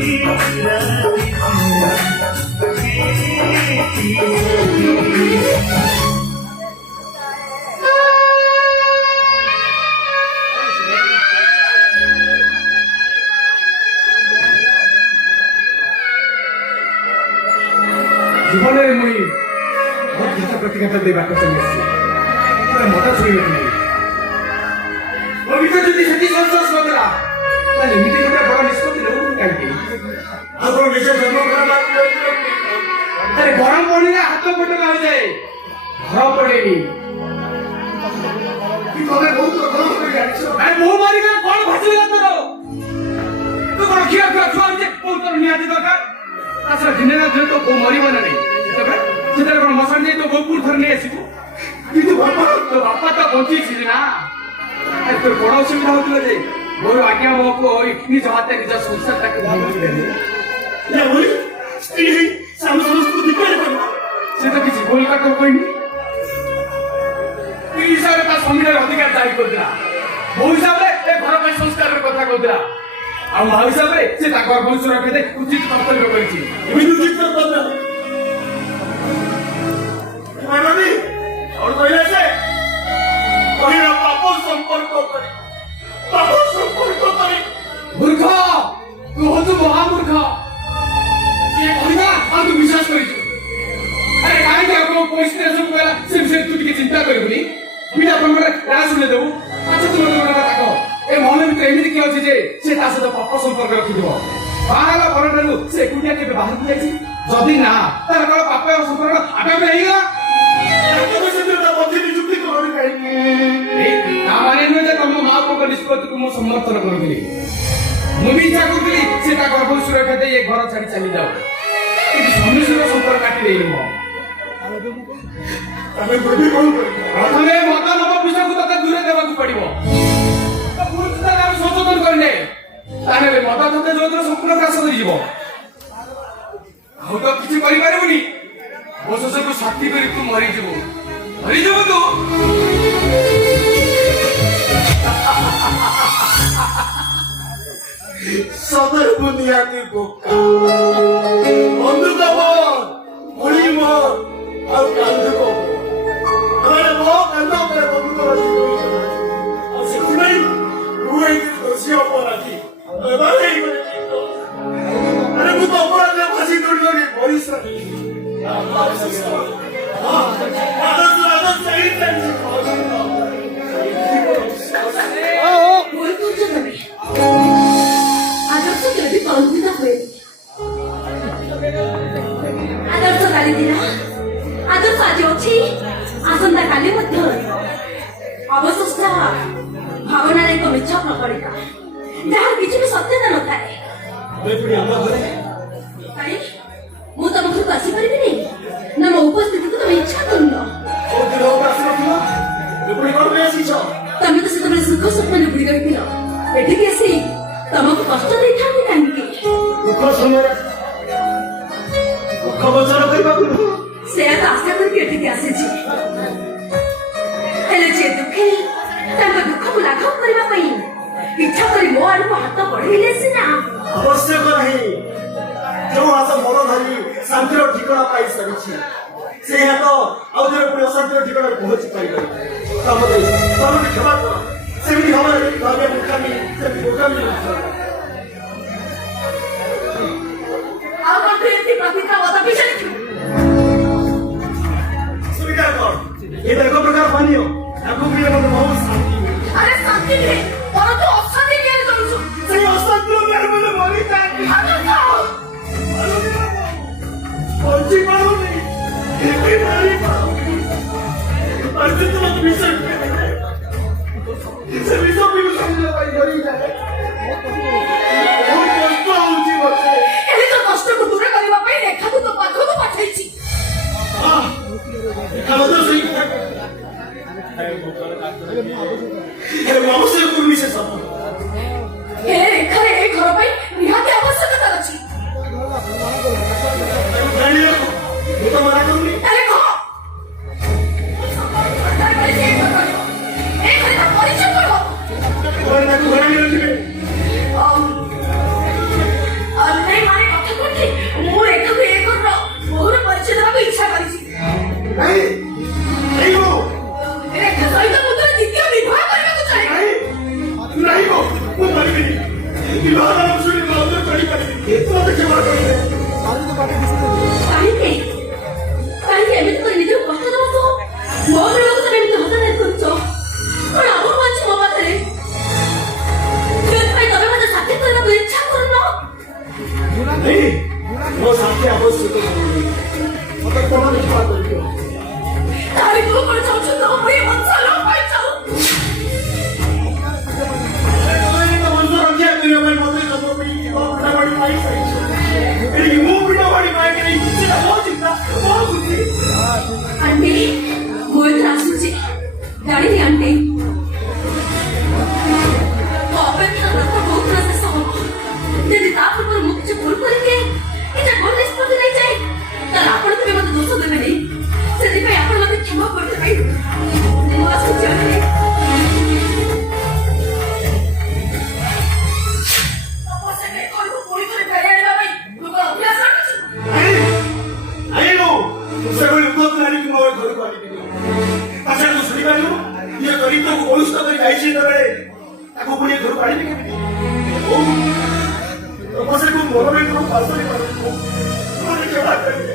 জীবনে মুই বহুত কিছু প্রতিঘাত দেবার কথা নিয়েছি মতা শুনিবে তুমি পবিত্র যদি সেটি সন্তোষ নকরা তাহলে এমিতি গোটে বড় নিষ্পত্তি নেব কাহিঁকি ଆପଣ ନିଜ ଜନ୍ମ କଲା আরে গরম পড়লে হাত পটকা হয়ে যায় ঘর পড়েনি କି ତମେ ବହୁତ ଭଲ କରି ଜାଣିଛ আরে বউ মারিকা কোন ভাসিলা তোর তো কোন খিয়া খিয়া ছুয়া যে বউ তোর নিয়াতি দরকার তাছাড়া দিনে না দিনে তো বউ মরিব না নেই সেটা কোন মশান দিয়ে তো বউপুর ধরে নিয়ে আসিবু କିନ୍ତୁ ବାପା তো বাপ্পা তো বঞ্চিছিলি না আরে তোর বড় অসুবিধা হচ্ছিল যে বউ আজ্ঞা বউকে নিজ হাতে নিজ সংসারটাকে ভাঙি দেবে ଇଏ ବୋଲି ସ୍ତ୍ରୀ ହେଇ ସ୍ୱାମୀ ସମସ୍ତଙ୍କୁ ଧିକ୍କାର କରିବ সে তো কিছু ভুল কথা কইনি তুই হিসাবে তার স্বামীর অধিকার দাবি করছিলা বউ হিসাবে এ ঘর ପାଇଁ সংস্কারের কথা কହୁଥିଲା ଆଉ ମା ହିସାବରେ ସେ ତାଙ୍କ ବଂଶ ରଖିତେ ଉଚିତ କର୍ତ୍ତବ୍ୟ କରିଛି ଏମିତି ଉଚିତ କର୍ତ୍ତବ୍ୟ ମାନବୀ ଆଉ କହିଲେ ସେ କହିଲା ପାପ ସମ୍ପର୍କ କରି ମୂର୍ଖ ତୁ ହଉଛୁ ମହାମୂର୍ଖ ସିଏ କହିବା ଆଉ ତୁ ବିଶ୍ୱାସ କରିଛୁ ଆରେ କାହିଁକି ଆଉ କୋଉ ପରିସ୍ଥିତି ସବୁ କହିଲା ସେ ବିଷୟରେ ତୁ ଟିକେ ଚିନ୍ତା କରିବୁନି ବିନା ପ୍ରମାଣରେ ରାୟ ଶୁଣେଇ ଦେବୁ ଆଚ୍ଛା ତୁ ମୋତେ ଗୋଟେ କଥା କହ ଏ ମନ ଭିତରେ ଏମିତି କିଏ ଅଛି ଯେ ସେ ତା ସହିତ ପାପ ସମ୍ପର୍କ ରଖିଥିବ ବାହା ହେଲା ପରଠାରୁ ସେ ଏକୁଟିଆ କେବେ ବାହାରକୁ ଯାଇଛି ଯଦି ନା ତାର କଣ ପାପ ସମ୍ପର୍କ ଆପେ ଆପେ ହେଇଗଲା ନିଯୁକ୍ତି କରନି କାହିଁକି ତା ମାନେ ନୁହେଁ ଯେ ତମ ମା ପୁଅଙ୍କ ନିଷ୍ପତ୍ତିକୁ ମୁଁ ସମର୍ଥନ କରୁଥିଲି ମୁଁ ବି ଇଚ୍ଛା କରୁଥିଲି ସେ ତା ଗର୍ଭ ସୁରକ୍ଷା ଦେଇ ଏ ଘର ଛାଡି ଚାଲିଯାଉ କିନ୍ତୁ ସ୍ୱାମୀ ସହିତ ସମ୍ପର୍କ କାଟି ଦେଇନୁ ଆମେ ବୁଝି କଣ କରିବୁ ପ୍ରଥମେ ମଦ ନବ ବିଷୟକୁ ତତେ ଦୂରେ ଦେବାକୁ ପଡିବ ଆମେ ସଚେତନ କରିନେ ତାହେଲେ ମଦ ତତେ ଯୋଉଦିନ ସମ୍ପୂର୍ଣ୍ଣ ହ୍ରାସ କରିଯିବ ଆଉ ତ କିଛି କରିପାରିବୁନି ମୋ ଶେଷକୁ ସାଥୀ କରି ତୁ ମରିଯିବୁ ତୁ ସଦରକୁ ନିହାତି ବୋକା ବନ୍ଧୁକ ଗୁଳି ଆଉ କାନ୍ଧୁକ ମାନେ ମୋ କାନ୍ଧ ଉପରେ ବନ୍ଧୁକ ରଖି ଆଉ ସେଥିପାଇଁ ମୁଁ ହେଇକି ଦୋଷୀ ଅପରାଧୀ ଆରେ ମୁଁ ତ ଅପରାଧରେ ଫାଶୀ ଦୌଡ଼ିବାରେ ପରିଶ୍ରମୀ আদর্শ কেবে কলঙ্কিত হয়েছে আদর্শ কালি দিলা আদর্শ আজ অছি আসন্তা কালি মধ্য অবশিষ্ট ভাবনার এক মিছ প্রকরিকা যাহার কিছু ବି ସତ୍ୟତା ନଥାଏ କାଇଁ ମୁଁ ତମ ଘରକୁ ଆସିପାରିବିନି ନା ମୋ ଉପସ୍ଥିତିକୁ ତମେ ଇଚ୍ଛା କରୁନ ତମେ ତ ସେତେବେଳେ ସୁଖ ସ୍ୱପ୍ନରେ ବୁଡ଼ି ରହିଥିଲ ଏଠିକି ଆସି ତମକୁ କଷ୍ଟ ଦେଇଥାନ୍ତି କାହିଁକି ଦୁଃଖ ସମୟରେ ଦୁଃଖ ବଚନ କରିବାକୁ ସେୟା ତ ଆଶା କରିକି ଏଠିକି ଆସିଛି ହେଲେ ଯିଏ ଦୁଃଖୀ ତାଙ୍କ ଦୁଃଖକୁ ଲାଘବ କରିବା ପାଇଁ ଇଚ୍ଛା କରି ମୋ ଆଡକୁ ହାତ ବଢେଇଲେ ସିନା ଆବଶ୍ୟକ ନାହିଁ ଯେଉଁ ହାତ ମନ ଧରି ଶାନ୍ତିର ଠିକଣା ପାଇ ସାରିଛି ସେଇ ହାତ ଆଉ ଥରେ ପୁଣି ଅଶାନ୍ତିର ଠିକଣାରେ ପହଞ୍ଚି ପାରିବ ତମେ କ୍ଷମା କର ସେମିତି ଭାବରେ ଭାବେ ମୁଖାମି ସେମିତି ମୁଖାମି ଶୁଣି ମୁଁ ଆଉ କରିପାରିବି ତୁ ମତେ କ୍ଷମା କରିଦେ କାହିଁକି କାହିଁକି ଏମିତି କରି ନିଜକୁ କଷ୍ଟ ଦେବ ତ ମୋ ବେଳକୁ ତମେ ଏମିତି ହତାହତ କରୁଛ କଣ ଆଗକୁ ଅଛି ମୋ ପାଖରେ ଯେଉଁଥିପାଇଁ ତମେ ମତେ ସାକ୍ଷାତ କରିବାକୁ ଇଚ୍ଛା କରୁନ ନାଇଁ ମୋ ସାଥୀ ଆବଶ୍ୟକ ନାହିଁ ମତେ କ୍ଷମା କ୍ଷମା କରିଦିଅ ତାହେଲେ ତୁ କଣ ଚାହୁଁଛୁ ତ ମୁଁ ଏ ବଂଶ ଲୋପ ପାଇଯାଉ ବଂଶ ରକ୍ଷା କରିବା ପାଇଁ ମତେ ଜନ୍ମ ପାଇଁ ପିଠାବାଡ଼ି ପାଇସାରିଛି ଏଠି ମୁଁ ପିଠାବାଡ଼ି ପାଇକି ନାହିଁ ସେଟା ମୋ ଚିନ୍ତା ମୋ ବୁଦ୍ଧି ଆଣ୍ଟି ମୁଁ ଏଥର ଆସୁଛି ଜାଣିନି ଆଣ୍ଟି ମୋ ଅପେକ୍ଷାର କଥା ବହୁତ ଥର ଶେଷ ହବ ଯଦି ତା ପୂର୍ବରୁ ମୁଁ କିଛି ଭୁଲ କରିଦିଏ କିଛି ଭୁଲ ନିଷ୍ପତ୍ତି ନେଇଯାଏ ତାହେଲେ ଆପଣ କେବେ ମତେ ଦୋଷ ଦେବେନି ସେଥିପାଇଁ ଆପଣ ମତେ କ୍ଷମା କରିଦେବେ ମୁଁ ଆସୁଛି ଆଣ୍ଟି ତପସ୍ୟା ଘରକୁ ପୁଣି ଥରେ ଫେରି ଆଣିବା ପାଇଁ ତୁ କଣ ଅଭ୍ୟାସ ରଖିଛୁ ଆଇଲୁ ସେଭଳି ଉଦ୍ଧତ ନାରୀକୁ ମୋ ଘରକୁ ଆଣିବି ତାଛଡ଼ା ତୁ ଶୁଣିପାରିଲୁ ନିଜ ଚରିତ୍ରକୁ ବଳିଷ୍ଠ କରି ଯାଇଛି ଯେତେବେଳେ ତାକୁ ପୁଣି ଘରକୁ ଆଣିବି କେମିତି ତପସ୍ୟାକୁ ମନୋରଞ୍ଜନ ପାଶରେ କ୍ଷମା କରିବେ